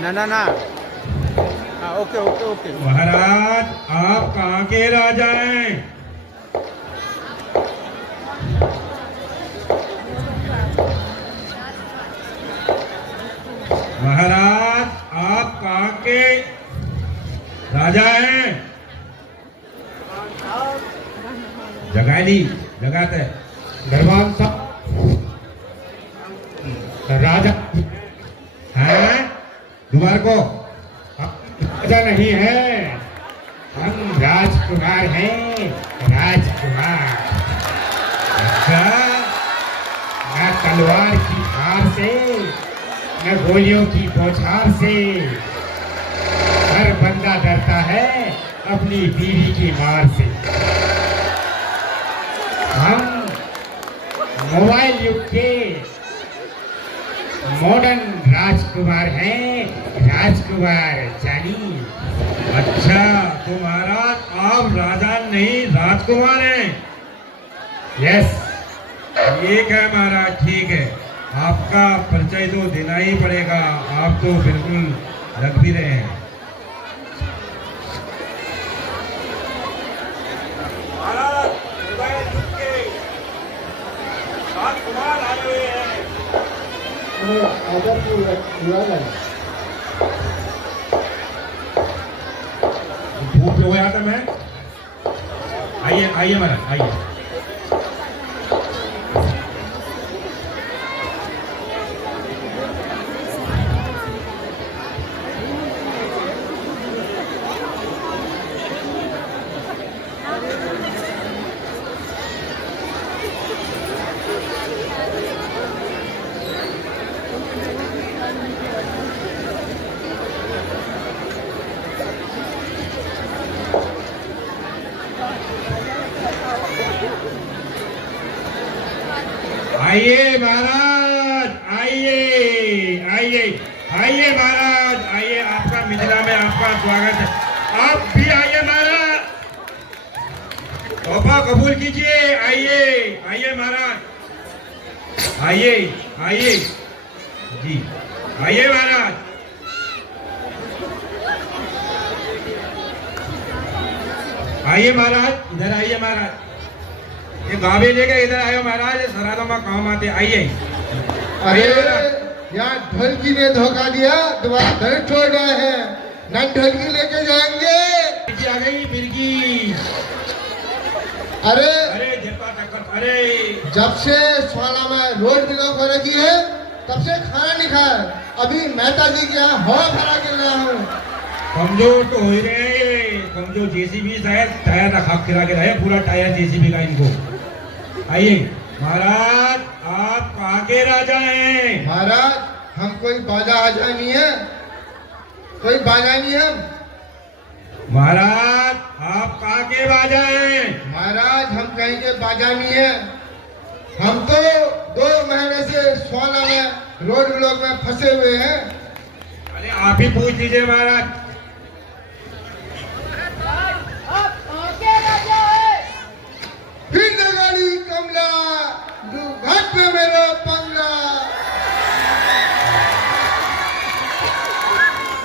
ना ना ना, हाँ ओके ओके ओके। महाराज आप कहाँ के राजा हैं? महाराज आप कहाँ के राजा हैं? जगा दी जगाते दरबान साहब राजा हैं दोबारा को राजा नहीं है, हम राजकुमार हैं, राजकुमार। अच्छा, न तलवार की धार से न गोलियों की बौछार से हर बंदा डरता है अपनी बीवी की मार से। हम मोबाइल युग के मॉडर्न राजकुमार हैं, राजकुमार जानी। अच्छा तो महाराज आप राजा नहीं राजकुमार हैं? यस, ठीक है महाराज ठीक है, आपका परिचय तो देना ही पड़ेगा, आप तो बिल्कुल लग भी रहे हैं। महाराज मोबाइल युग के राजकुमार आए हुए हैं। भूख हो गया था मैं। आइए आइए महाराज आइए। आइए महाराज आइए आइए आइए महाराज आइए, आपका मिथिला में आपका स्वागत है। आप भी आइए महाराज, तोहफा कबूल कीजिए। आइए आइए महाराज आइए आइए जी आइए महाराज। आइए महाराज इधर आइए महाराज, ये गावे लेके इधर आयो महाराज, सरालों में काम आते। आइए अरे यहाँ ढोलकी ने धोखा दिया, दोबारा घर छोड़ रहे हैं, न ढोलकी लेके जाएंगे। फिरकी आ गई फिरकी। अरे अरे झप्पा टक्कर, अरे जब से स्वाला में रोड ब्लॉक हो रखी है तब से खाना नहीं खाया। अभी मेहता जी के यहाँ हवा भरा के लाया हूँ। कमजोर तो हो ही रहे हैं ये, कमजोर जेसीबी शायद टायर ना खाक खिला के रहे, पूरा टायर जेसीबी का इनको। आइए महाराज आप कहाँ के राजा हैं? महाराज हम कोई बाजा आजा नहीं है, कोई बाजा नहीं है। महाराज आप कहाँ के राजा हैं? महाराज हम कहीं के बाजा नहीं है, हम तो 2 महीने से स्वाला में रोड ब्लॉक में फंसे हुए हैं। अरे आप ही पूछ लीजिए महाराज। फिर गाड़ी कमला घाट में मेरा पंगला,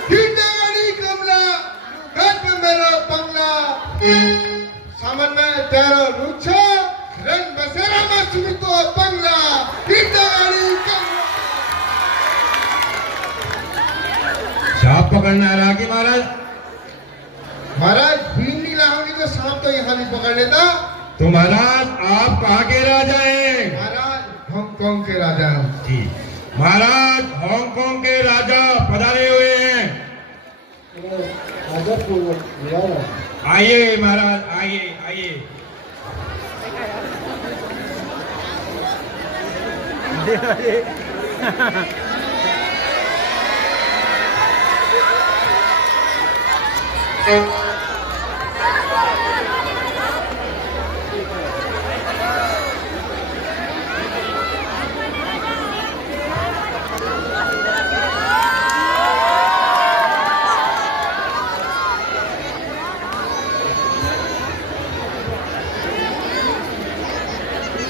फिर गाड़ी कमला घाट में मेरा पंगला। सामन में तेरा रुच्छा रंग बसेरा में सुमितो पंगला, फिर गाड़ी कमला। सांप पकड़ना रहा कि महाराज? महाराज भीड़ नहीं लाओगी तो सांप तो यहाँ नहीं पकड़ लेता। तो महाराज आप कहाँ के राजा हैं? महाराज हांगकांग के राजा हैं। जी महाराज हांगकांग के राजा पधारे हुए हैं। आइए महाराज आइए आइए।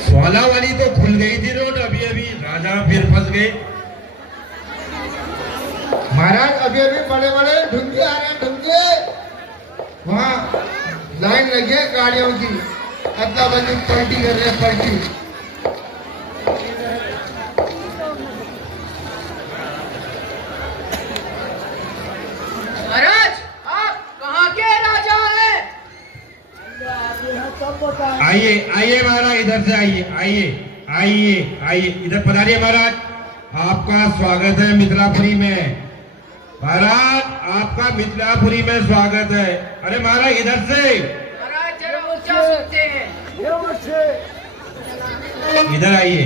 स्वाला वाली तो खुल गई थी रोड, अभी अभी राजा फिर फंस गए। महाराज अभी अभी बड़े बड़े ढुंगे आ रहे हैं, ढुंगे वहाँ लाइन लगी है गाड़ियों की, अदला बदली पलटी कर रहे हैं, पलटी। महाराज आप कहाँ के राजा हैं? आइए आइए महाराज, इधर से आइए, आइए आइए आइए, इधर पधारिए महाराज। आपका स्वागत है मिथिलापुरी में। महाराज आपका मिथिलापुरी में स्वागत है। अरे महाराज इधर से, महाराज जरा ऊंचा सुनते हैं। इधर आइए।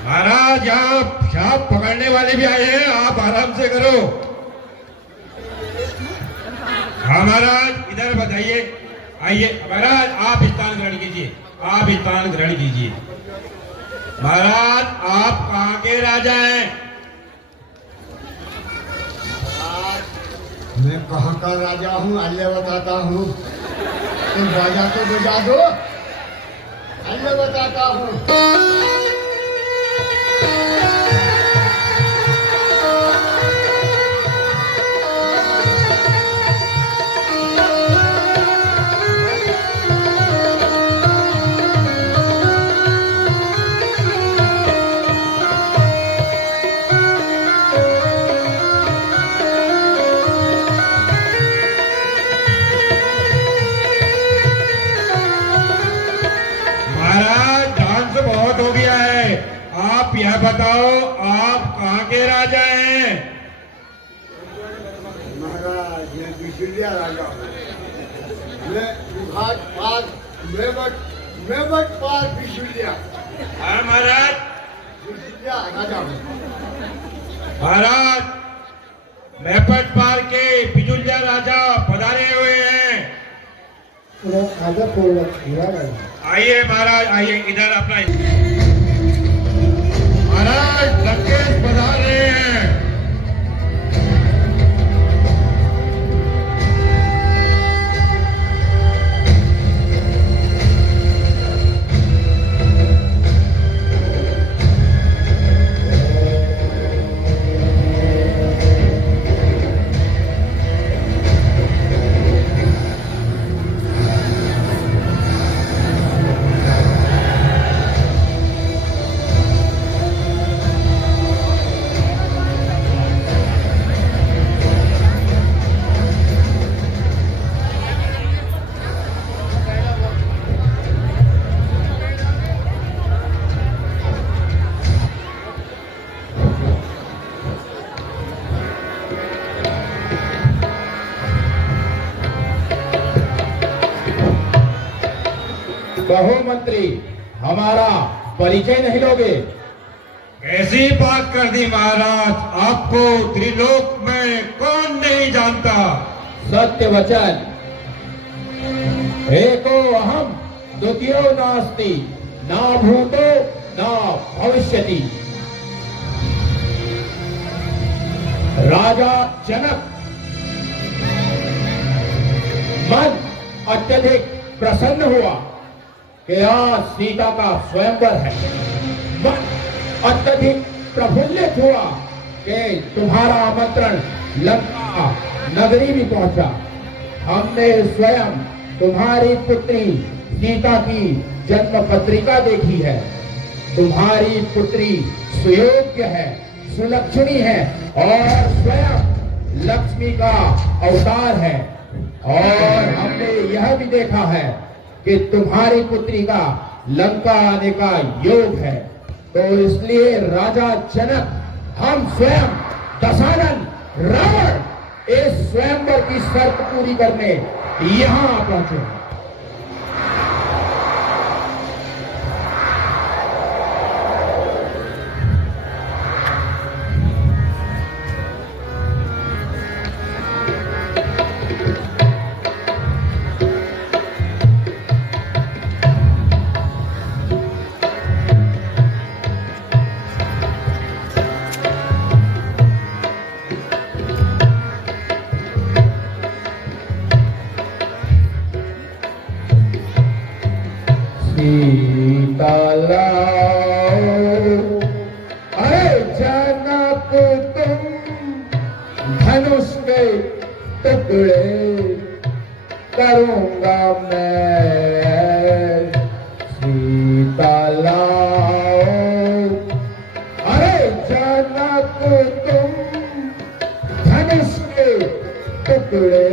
महाराज यहाँ शराब पकड़ने वाले भी आए हैं, आप आराम से करो। हाँ महाराज इधर बताइए, आइए महाराज आप स्थान ग्रहण कीजिए, आप स्थान ग्रहण कीजिए। महाराज आप कहाँ के राजा हैं? मैं कहाँ का राजा हूँ, अल्लाह बताता हूँ। तुम राजा तो बजा दो, अल्लाह बताता हूँ। आप यह बताओ आप कहाँ के राजा हैं? महाराज मैं बिशुलिया राजा हूँ। मैं विभाग पार मेवट पार बिशुलिया। हाँ महाराज, बिशुलिया राजा हूँ। महाराज मेपट पार के बिजुलिया राजा पधारे हुए हैं। आइए महाराज आइए, इधर अपना महाराज लंकेश पधार रहे हैं। कहो मंत्री, हमारा परिचय नहीं लोगे? ऐसी बात कर दी महाराज, आपको त्रिलोक में कौन नहीं जानता। सत्य वचन। एको अहम द्वितीयो नास्ति, ना भूतो ना भविष्यति। राजा जनक मन अत्यधिक प्रसन्न हुआ कि आज सीता का स्वयंवर है। मन अत्यधिक प्रफुल्लित हुआ कि तुम्हारा आमंत्रण लंका नगरी में पहुंचा। हमने स्वयं तुम्हारी पुत्री सीता की जन्म पत्रिका देखी है। तुम्हारी पुत्री सुयोग्य है, सुलक्षणी है और स्वयं लक्ष्मी का अवतार है। और हमने यह भी देखा है कि तुम्हारी पुत्री का लंका आने का योग है। तो इसलिए राजा जनक, हम स्वयं दशानन रावण इस स्वयंवर की शर्त पूरी करने यहां पहुंचे हैं। सीता लाओ, अरे जनक तुम धनुष के टुकड़े करूंगा मैं। सीता लाओ, अरे जनक तुम धनुष के टुकड़े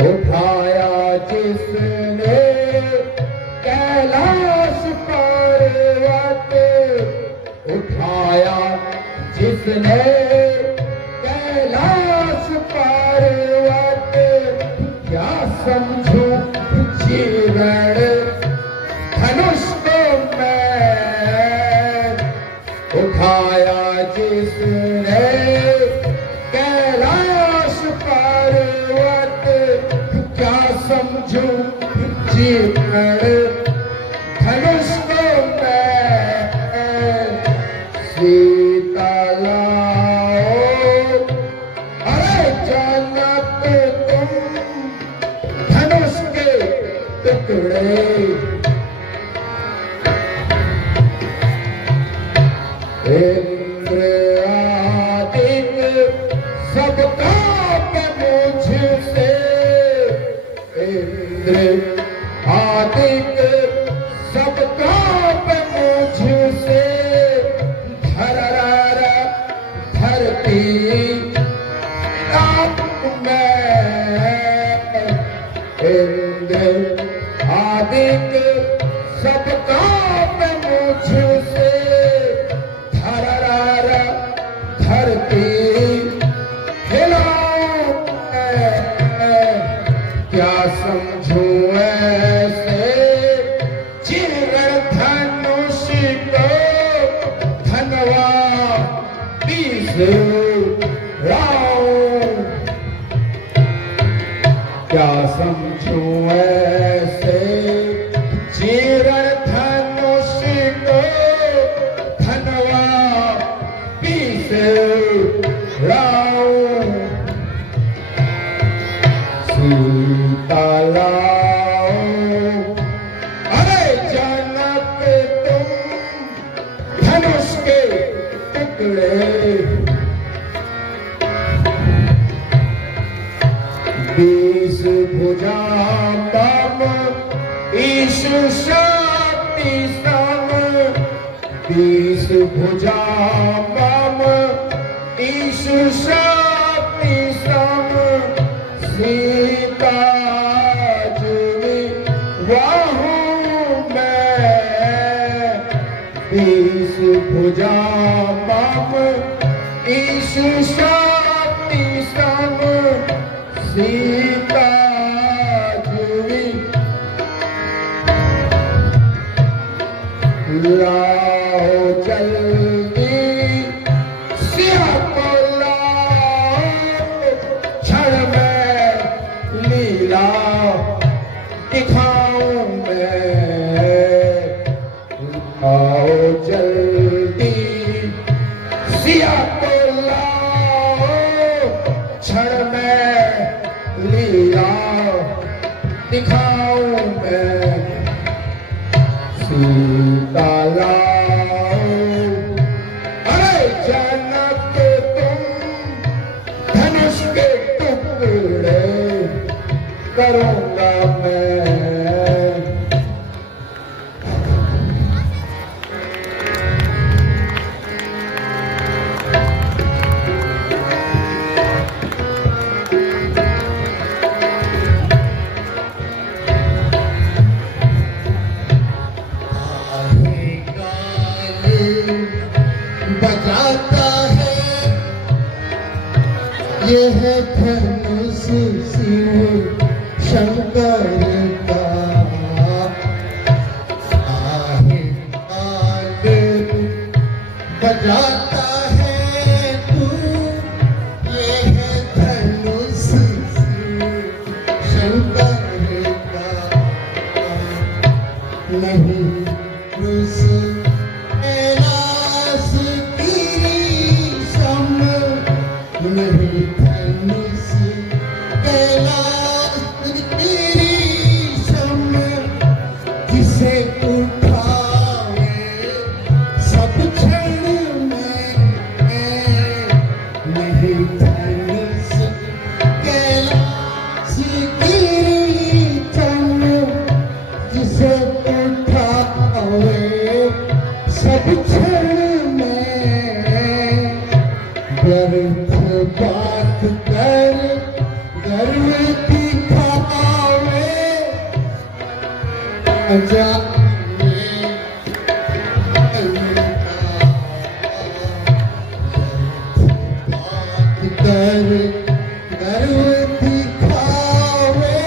उठाया जिसने कैलाश पर्वत, उठाया जिसने कैलाश पर्वत, क्या समझू जीवन धनुष को मैं। उठाया जिसने कैलाश पर्वत, क्या समझू जीवन धनुष को मैं। सीता लाओ, अरे जनक तुम धनुष के टुकड़े इंद्र आदित्य सब कांप मुझसे। इंद्र आदित्य सब कांप मुझसे। धरर धरती कांप मैं। इंद्र आदित्य सब कांप मुझसे। धरर धरती हिलाऊं मैं। क्या समझू ऐसे जीवन धनुष को धनवा बीस राऊं। क्या समझू ऐसे जीवन धनुष को धनवा बीस राऊं। सीता लाओ, अरे जनक तुम धनुष के टुकड़े। बीस भुजा तम ईश शक्ति सम। बीस भुजा मम ईश शक्ति सम। सीता जुड़ी वाहूं मैं। बीस भुजा मम ईश शक्ति सम। सीता जुड़ी लाओ जल्दी सिया को लाओ। क्षण में लीला दिखाऊं मैं। आओ जल्दी सिया को लाओ। क्षण में लीला दिखाऊं मैं। सीता लाओ, अरे जनक तुम धनुष के टुकड़े करूंगा मैं। जाता है तू, ये है धनुष शंकर का, नहीं उस कैलाश की सम, नहीं धनुष कैलाश की सम, जिसे उठावे सब क्षण में, नहीं धनुष कैलाश की चम, जिसे उठावे सब क्षण में, व्यर्थ बात कर गर्व दिखावे, अजाने बात कर गर्व दिखावे,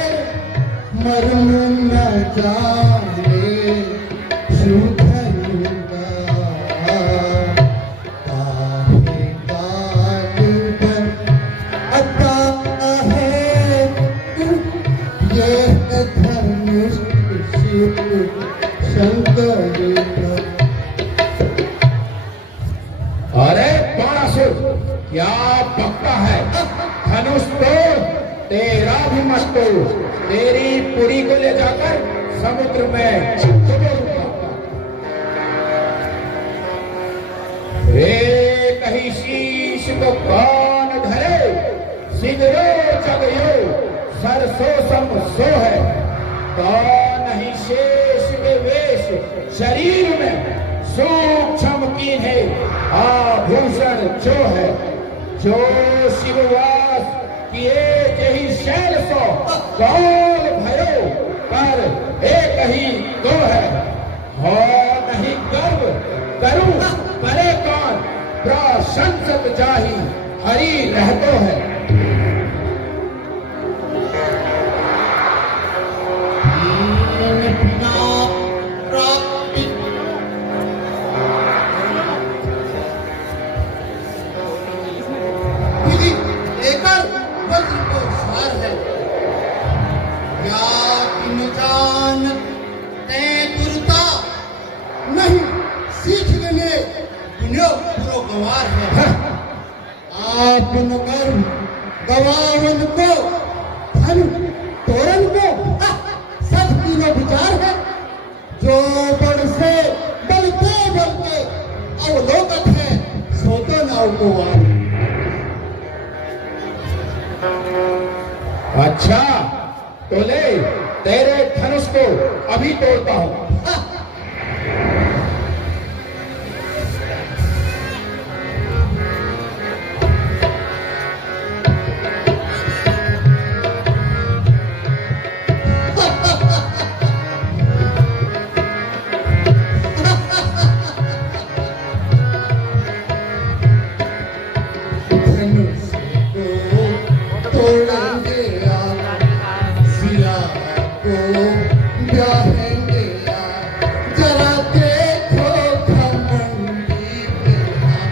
मर्म न जाने सुधन का, काहे काल पर अता है तू, ये है धनुष शंकर का। अरे बाणासुर, क्या बकता है? धनुष तो तेरा भी मत तोड़, तेरी पुरी को ले जाकर समुद्र में डुबो। एक ही शीश को कौन धरे, सिगरो जगयो सरसो सम सो है, कौन ही शेष के वेश शरीर में सूक्ष्म की है आभूषण जो है, जो शिववास किए जही शैल सो कौन भयो, पर एक ही तो है, हो नहीं गर्व करूं करे कौन, प्रशंसक जाही हरि रहतो है। लेकर वज्र को सार है, या किन जान ते दुर्ता, नहीं सीख लेने दुनिया पुरो गवार है। आप नगर गवावन को धन तोरण को सब तीनों विचार है, जो बल से बलते बलते अवलोकत है, सोतो नाव को वार। अच्छा तो ले, तेरे धनुष को अभी तोड़ता हूं। धनुष को तोड़ेंगे आप, सिया को ब्याहेंगे आप, जरा देखो घमंडी के आप।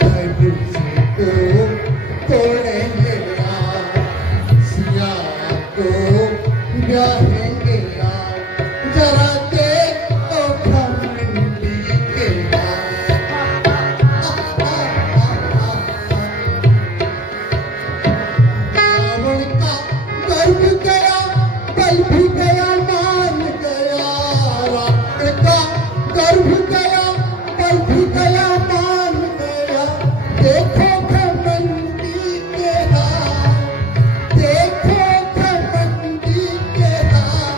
धनुष को तोड़ेंगे आप, सिया को ब्याहेंगे आप, जरा देखो घमंडी के आप। रावण का गर्व गया, बल भी गया, मान गया, रावण का गर्व गया, बल भी गया, मान गया, देखो घमंडी के हाथ, देखो घमंडी के हाथ।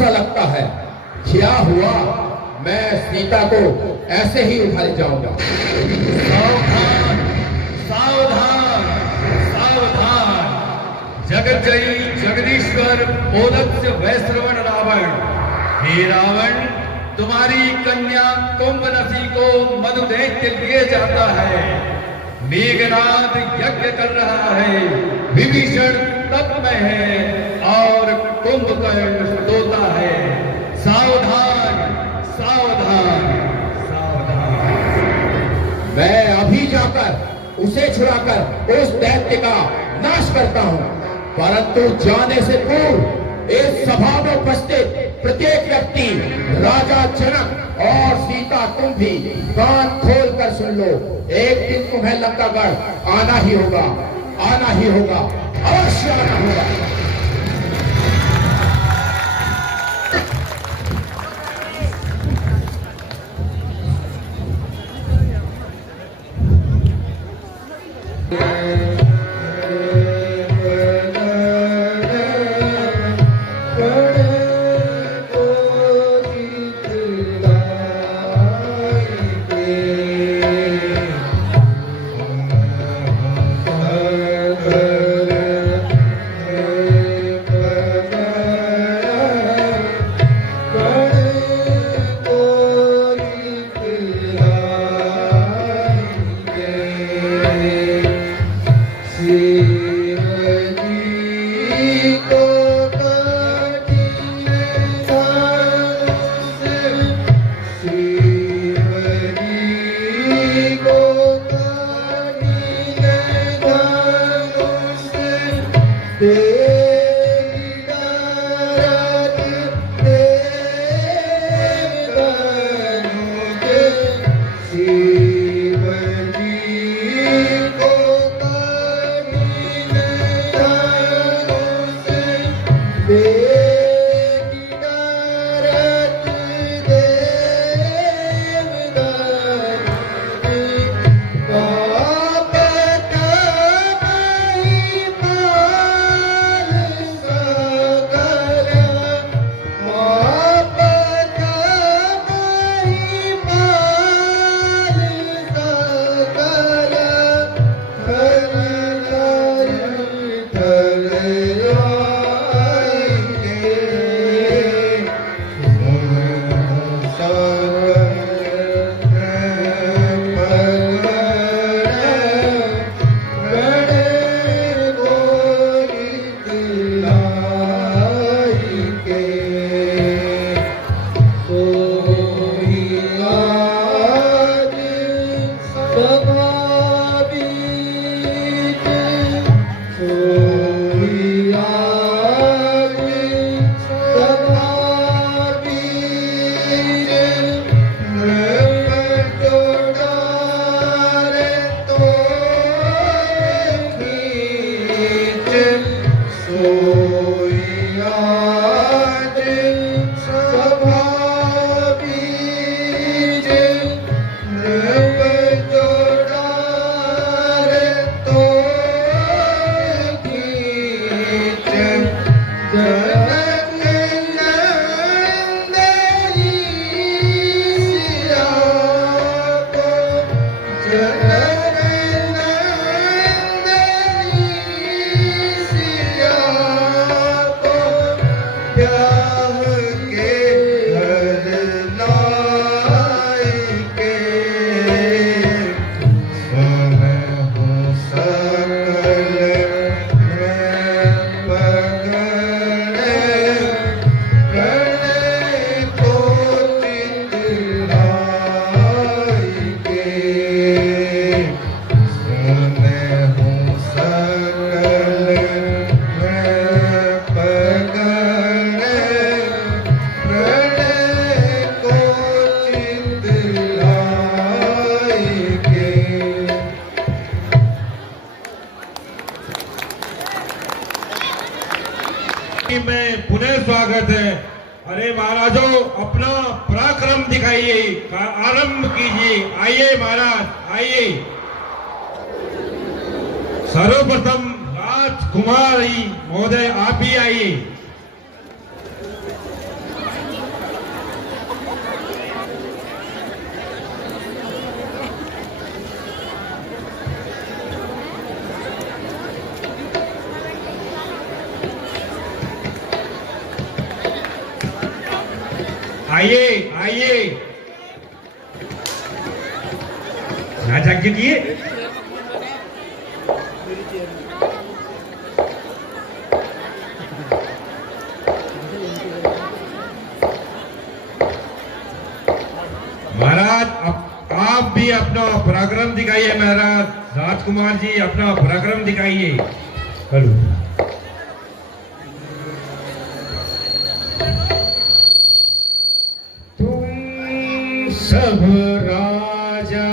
सा लगता है। क्या हुआ? मैं सीता को ऐसे ही उठा ले जाऊंगा। सावधान सावधान सावधान, जगज्जयी जगदीश्वर मोदक वैश्रवण रावण। हे रावण, तुम्हारी कन्या कुंभनसी को मधुदैत्य लिए जाता है। मेघनाद यज्ञ कर रहा है, विभीषण तप में है और कुंभकर्ण सोता है। सावधान सावधान सावधान। मैं अभी जाकर उसे छुड़ाकर उस दैत्य का नाश करता हूं, परंतु जाने से पूर्व इस सभा में उपस्थित प्रत्येक व्यक्ति, राजा जनक और सीता, तुम भी कान खोल कर सुन लो। एक दिन तुम्हें लंकागढ़ आना ही होगा, आना ही होगा, अवश्य आना होगा। में पुनः स्वागत है। अरे महाराजों, अपना पराक्रम दिखाइए, आरंभ कीजिए। आइए महाराज, आइए। सर्वप्रथम राजकुमारी महोदय, आप भी आइए। आइए नाचक जी महाराज आप भी अपना पराक्रम दिखाइए। महाराज राजकुमार जी अपना पराक्रम दिखाइए। हेलो सब राजा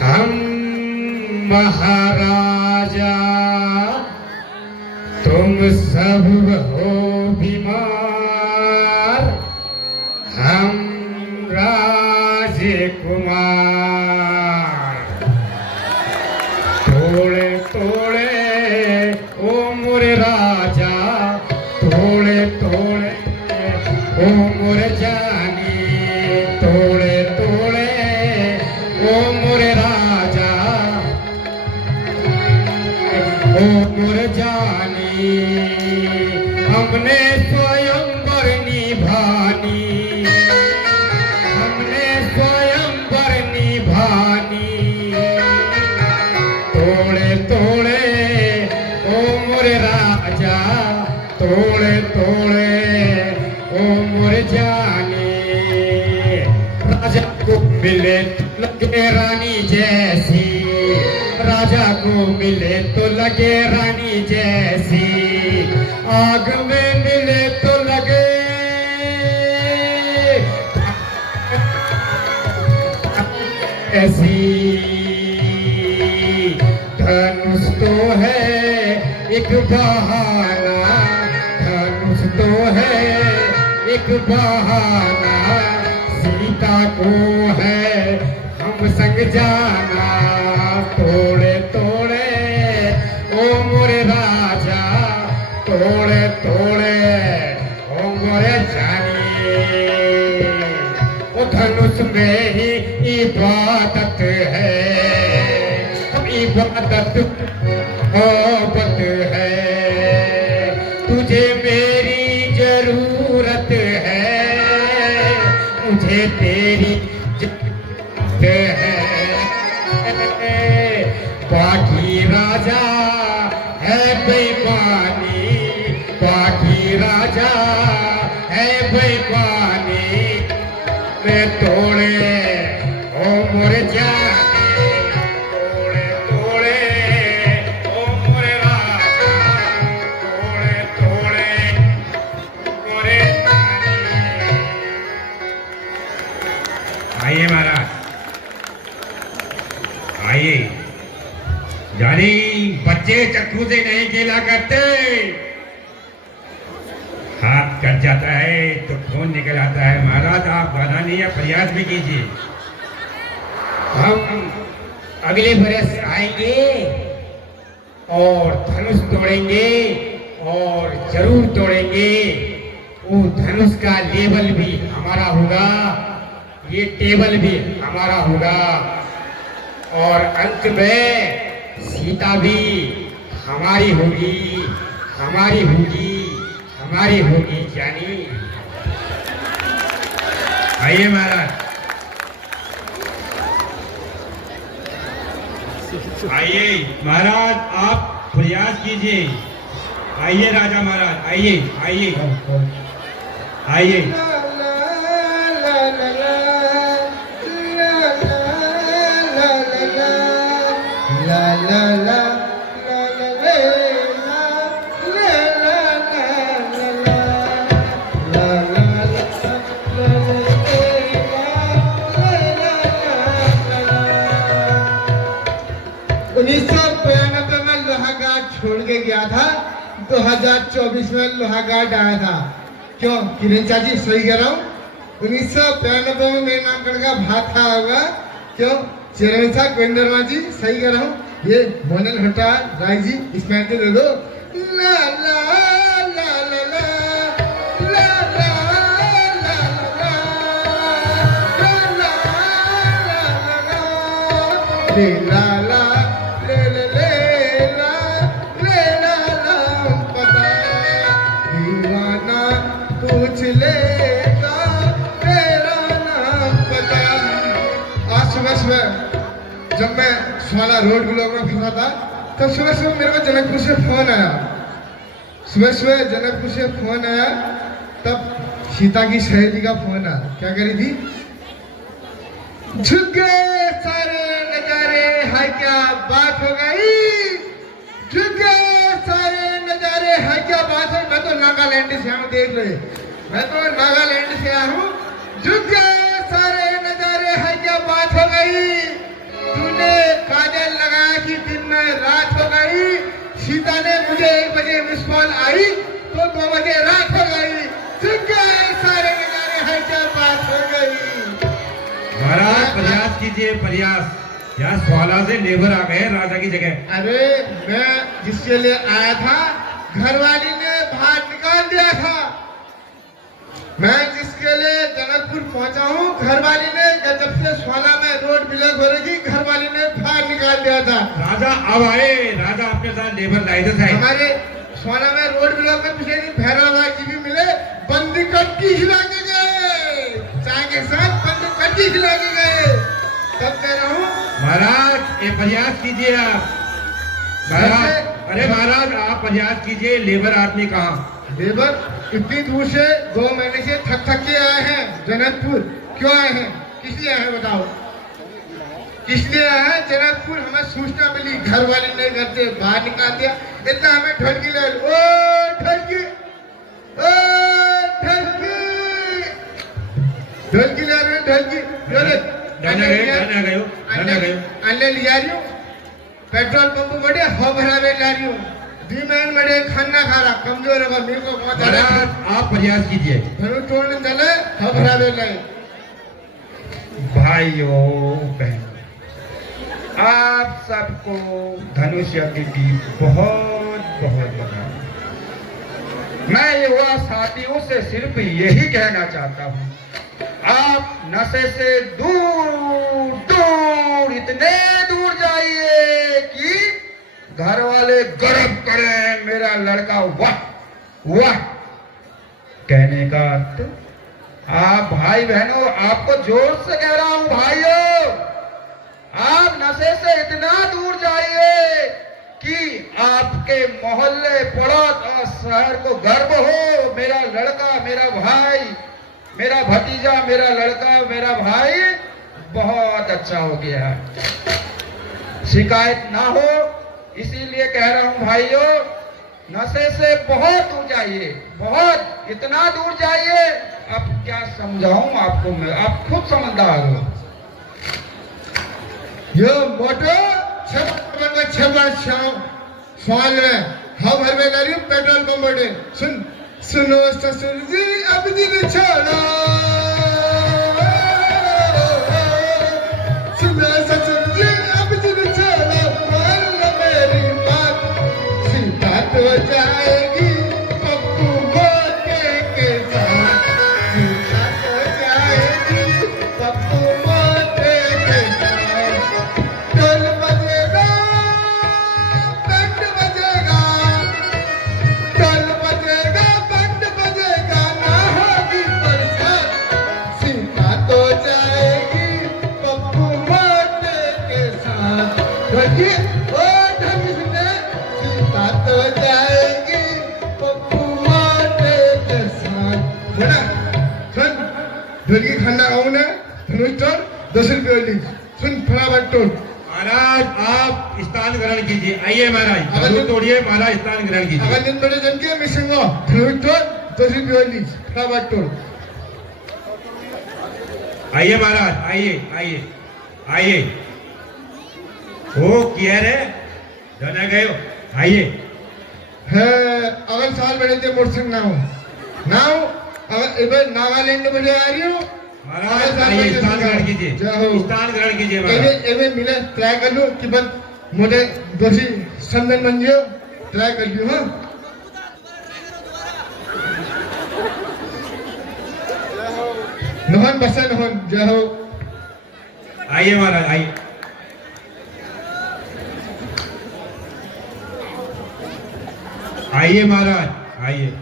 हम महाराजा तुम सब हो बीमार हम राजकुमार तोड़े तोड़े ओ मोरे राजा तोड़े तोड़े ओ मोरे जानी तोड़े तोड़े ओ मोरे राजा ओ मोरे जानी हमने स्वयंवर निभानी हमने स्वयंवर निभानी तोड़े तोड़े ओ मोरे राजा तोड़े तोड़े ओ मोरे जानी राजा को मिले तो लगे रानी जैसी राजा को मिले तो लगे रानी जैसी आग में मिले तो लगे ऐसी धनुष तो है एक बहाना धनुष तो है एक बहाना सीता को है हम संग जाना तोड़े तोड़े ओ मोरे राजा तोड़े तोड़े ओ मोरे जानी ओ धनुष में ही इबादत है इबादत मोहब्बत है तुझे मेरी जरूरत है मुझे तेरी जरूरत है बाकी राजा है बेईमानी बाकी राजा है बेईमानी मैं तोड़े ओ मोरे जाने तोड़े तोड़े ओ मोरे राजा तोड़े तोड़े मोरे जाने आइए महाराज आइए जानी बच्चे चक्कू से नहीं खेला करते हाथ कट जाता है तो खून निकल आता है। महाराज आप बाधा नहीं है प्रयास भी कीजिए। हम अगले बरस आएंगे और धनुष तोड़ेंगे और जरूर तोड़ेंगे वो धनुष का लेवल भी हमारा होगा ये टेबल भी हमारा होगा और अंत में सीता भी हमारी होगी हमारी होगी हमारी होगी जानी आइए महाराज आइए महाराज आप प्रयास कीजिए। आइए राजा महाराज आइए आइए आइए छोड़ के गया था 2024 में लोहागाट आया था। क्यों किरण चाची सही कह रहा हूँ 1992 में मेरे नामकरण का भात खाया होगा। क्यों चेयरमैन साहब पेंडरमा जी सही कह रहा हूँ। ये मोनल हटा राय जी इसमें दे दो ला ला ला ला ला ला ला ला ला ला पूछ लेगा जब मैं स्वाला रोड ब्लॉक में फंसा था तब सुबह सुबह मेरे को जनकपुर से फोन आया। सुबह सुबह जनकपुर से फोन आया, तब सीता की सहेली का फोन आया। क्या करी थी? झुक गए सारे नजारे, हाय क्या बात हो गई। झुक गए सारे नजारे, हाय क्या बात है। मैं तो नागालैंड से आया हूँ, देख रहे, मैं तो नागालैंड से आया हूँ। झुक गए सारे नजारे, हाय क्या बात हो गई। तूने काजल लगाया कि दिन में रात हो गई। सीता ने मुझे 1 बजे मिस कॉल आई तो 2 बजे रात हो गई। झुक गए सारे नजारे, हाय क्या बात हो गई। महाराज प्रयास कीजिए, प्रयास। यहाँ स्वाला से लेबर आ गए राजा की जगह। अरे मैं जिसके लिए आया था घरवाली ने बाहर निकाल दिया था। मैं जिसके लिए जनकपुर पहुंचा हूँ घरवाली ने, जब से स्वाला में रोड ब्लॉक हो रही थी घरवाली ने बाहर निकाल दिया था। राजा अब आए, राजा अपने साथ लेबर लाए थे साहब। हमारे स्वाला में रोड ब्लॉक में पिछले दिन भैरव जी भी मिले, बंदी कट्टी हिला के गए, चाय के साथ बंदी कट्टी हिला के गए। तब कह रहा हूँ महाराज ये प्रयास कीजिए आप। महाराज अरे महाराज आप प्रयास कीजिए, लेबर आदमी कहाँ? लेबर इतनी दूर से 2 महीने से थक के आए हैं जनकपुर। क्यों आए हैं, किस लिए आए हैं बताओ? किस लिए आए हैं जनकपुर? हमें सूचना मिली, घर वाले ने घर से बाहर निकाल दिया। इतना हमें ढलकी ले, ओ ढलकी, ओ ढलकी, ढलकी ले रहे, ढलकी अन्य लिया रही हूँ। पेट्रोल पंप बड़े हो भरावे ला रही हूँ। 2 महीने बड़े खाना खा रहा, कमजोर होगा, मेरे को महाराज आप प्रयास कीजिए। धनुष तोड़ने चले हो भरावे लाए। भाइयों बहनों, आप सबको धनुष यज्ञ की बहुत बहुत बधाई। मैं युवा साथियों से सिर्फ यही कहना चाहता हूँ, आप नशे से दूर दूर, इतने दूर जाइए कि घर वाले गर्व करें, मेरा लड़का वाह वाह। कहने का अर्थ, आप भाई बहनों, आपको जोर से कह रहा हूं भाइयों, आप नशे से इतना दूर जाइए कि आपके मोहल्ले पड़ोस और शहर को गर्व हो, मेरा लड़का, मेरा भाई, मेरा भतीजा, मेरा लड़का, मेरा भाई बहुत अच्छा हो गया। शिकायत ना हो, इसीलिए कह रहा हूं भाइयों, नशे से बहुत दूर जाइए, बहुत, इतना दूर जाइए। अब क्या समझाऊं आपको मैं, आप खुद समझदार हो। ये मोटो छब्बा सवाल है, हम हर में करी पेट्रोल पंप बड़े। सुनो ससुर जी अब दिन छोड़ो, सुनो ससुर जी अब दिन छोड़ो, मान लो मेरी बात, सीता तो जाएगी पप्पू मोटे के साथ, सीता तो जाएगी पप्पू मोटे के साथ। ढोल बजेगा, बैंड बजेगा, ढोल बजेगा, बैंड बजेगा, ना होगी बरसात, सीता तो जाएगी पप्पू मोटे के साथ। ढोलकी, ओ ढोलकी सुनने, सीता तो जाएगी पप्पू मोटे के साथ। बोला, सुन, ढोलकी खाना आऊं ना, धनुष तोड़, 10 रुपये ली, सुन फटाफट तोड़। महाराज आप स्थान ग्रहण कीजिए। आइए महाराज, धनुष तोड़िए महाराज, स्थान ग्रहण कीजिए। अगर दिन बड़े जन के मिसिंग हो, धनुष तोड़, 10 रुपये ली, फटाफट तोड़। आइए महाराज, आइए आइए आइए। ओ क्या रे जाना गए हो? आइए। है अगल साल बड़े थे मोटरसाइकिल नाउ अगर इधर नागालैंड बजे आ रही हूँ। महाराज आइए, स्थान ग्रहण कीजिए, स्थान ग्रहण कीजिए महाराज। एवे मिले ट्राई कर लूँ कि बस मुझे दोषी संदन बन जियो, ट्राई कर लियो। हाँ नोहन बसन नोहन, जय हो। आइए महाराज, आइए। आइए महाराज, आइए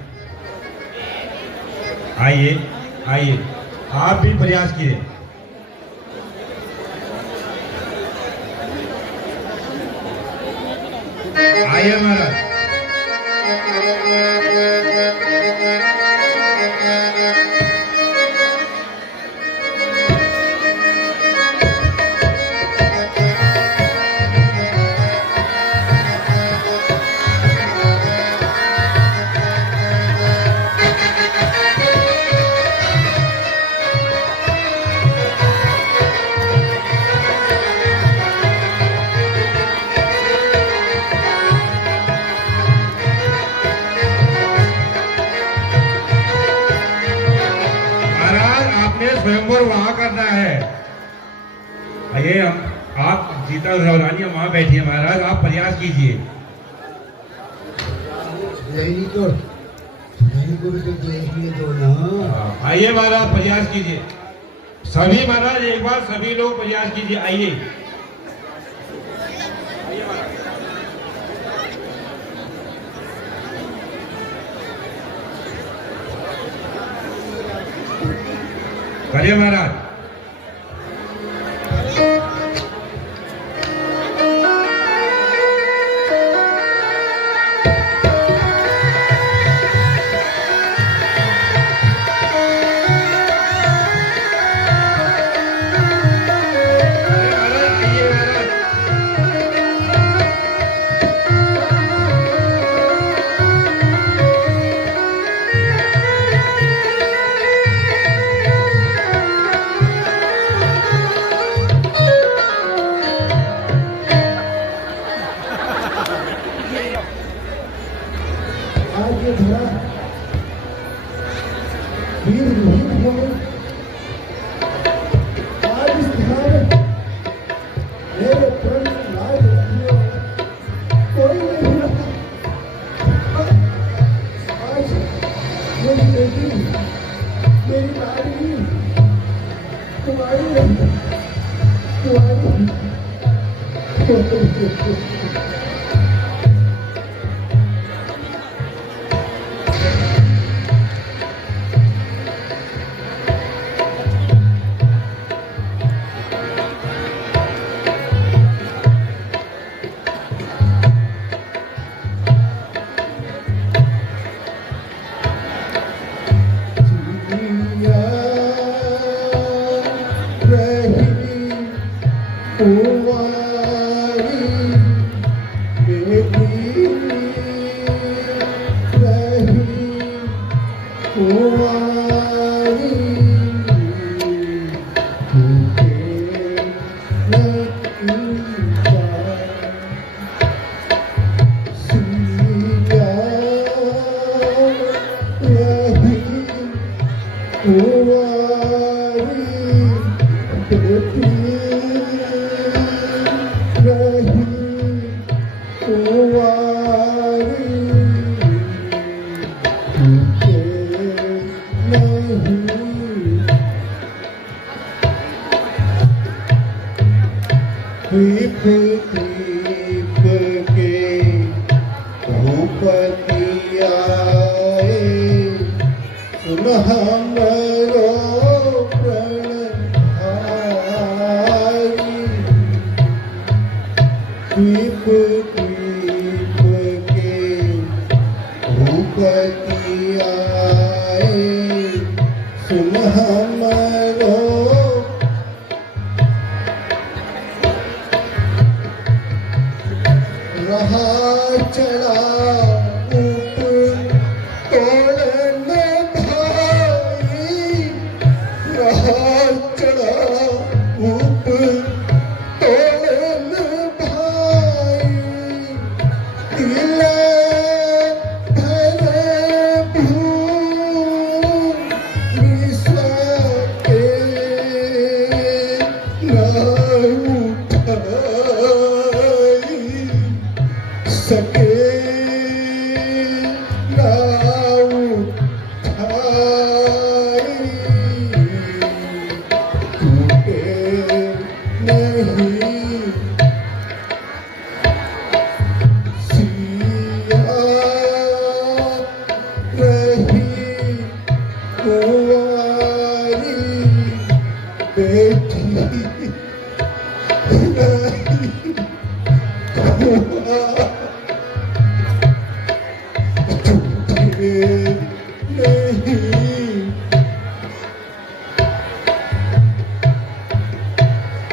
आइए आइए। आप भी प्रयास कीजिए। आइए महाराज। स्वयंवर वहां करना है। आइए आप जीता रानी वहां बैठी है महाराज, आप प्रयास कीजिए। आइए महाराज प्रयास कीजिए, सभी महाराज एक बार सभी लोग प्रयास कीजिए। आइए करिए महाराज।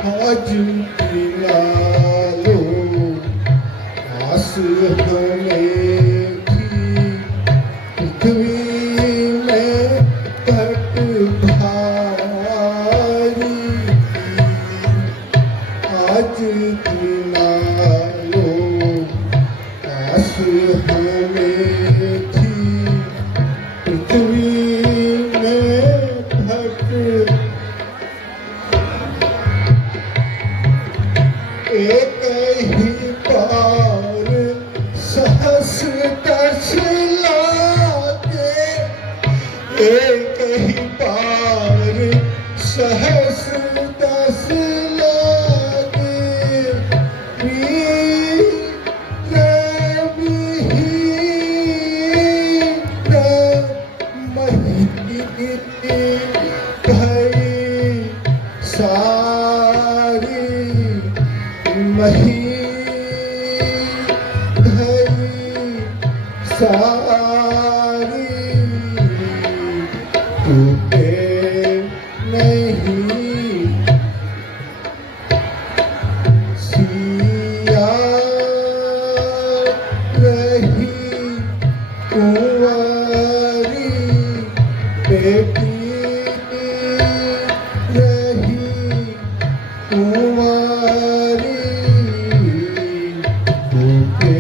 आज दिला लो आस हमें थी पृथ्वी में घट भारी आज दिला लो आस हमें थी पृथ्वी में घट एक ही बार सहस दस लागे एक ही बार सहस दस लागे वीर विहीन भई सारी मही धरी सारी टूटे नहीं सिया रही कुंवारी बेटी रही कुंवारी टूटे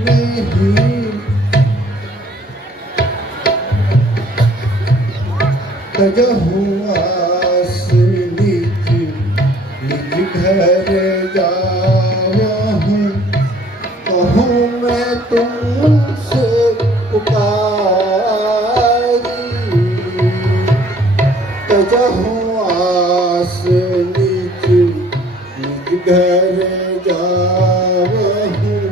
नहीं तजहु आस निज निज घर जावहूँ कहूँ मैं तुमसे पुकारी तजहु आस निज निज घर जावहूँ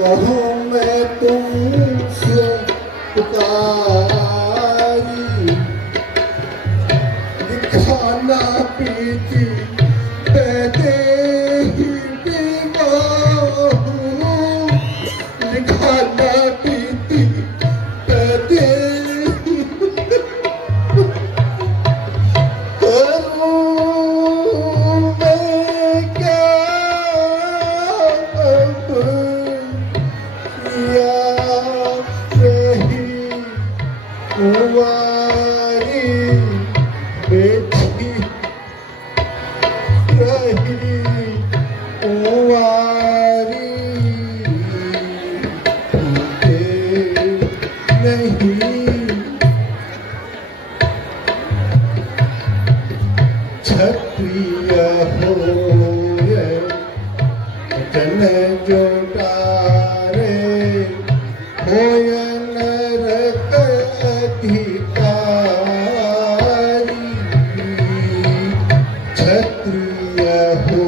कहूँ मैं तुमसे पुकारी खाना पीती कहते ही बीमार खाना पीती कहते ही करूं मैं क्या अब या रही कुंवारी बेटी रही कुंवारी टूटे नहीं क्षत्रिय होए जन जोटारे होय नरक अधिकारी क्षत्रिय हो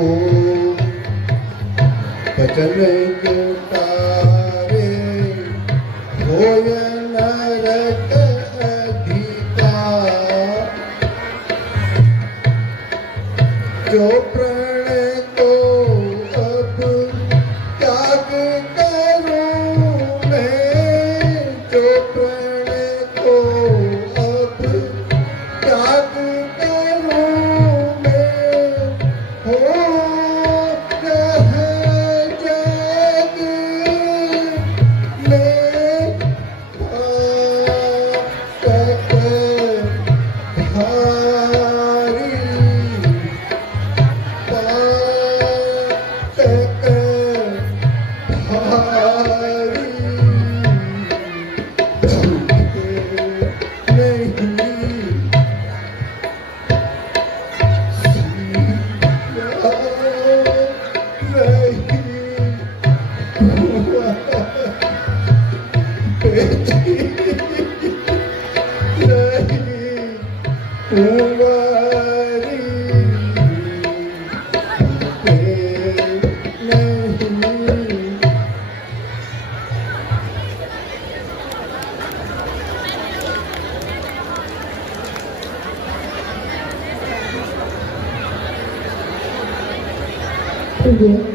बचन जोटारे होय नरक अधिकार जो प्रण को अब त्याग करूं मैं जो प्रण को अब त्याग करूं मैं हो रह जग में तक भारी तक भारी झूठे नहीं सिया रही बेटी रही कुंवारी नहीं